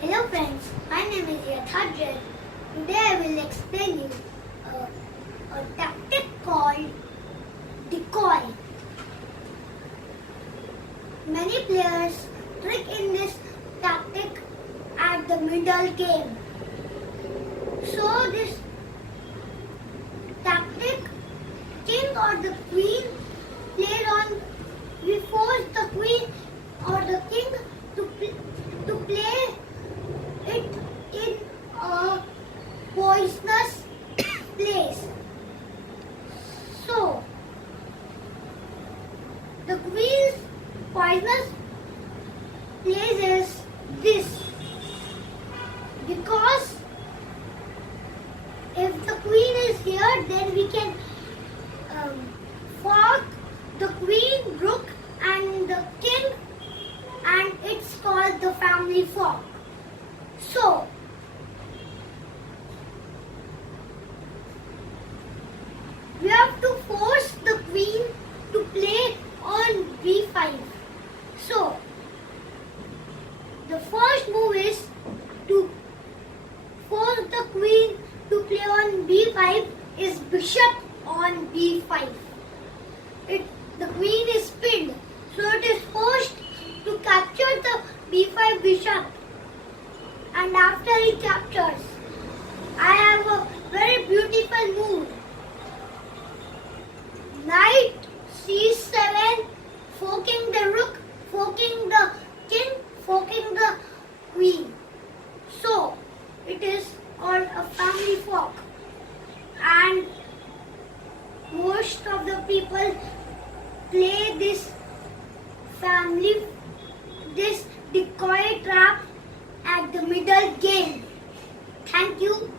Hello friends, my name is Yatharth. Today I will explain you a tactic called Decoy. Many players trick in this tactic at the middle game. So this tactic, king or the queen played on, we force the queen or the king to play it in a poisonous place. So the queen's poisonous place is this, because if the queen is here, then we can fork the queen, rook and the king, and it's called the family fork. So we have to force the queen to play on b5. So the first move is to force the queen to play on b5 is bishop on b5. The queen is pinned, so it is forced to capture the b5 bishop. And after he captures, I have a very beautiful move. Knight c7, forking the rook, forking the king, forking the queen. So it is called a family fork, and most of the people play this decoy trap at the middle game. Thank you.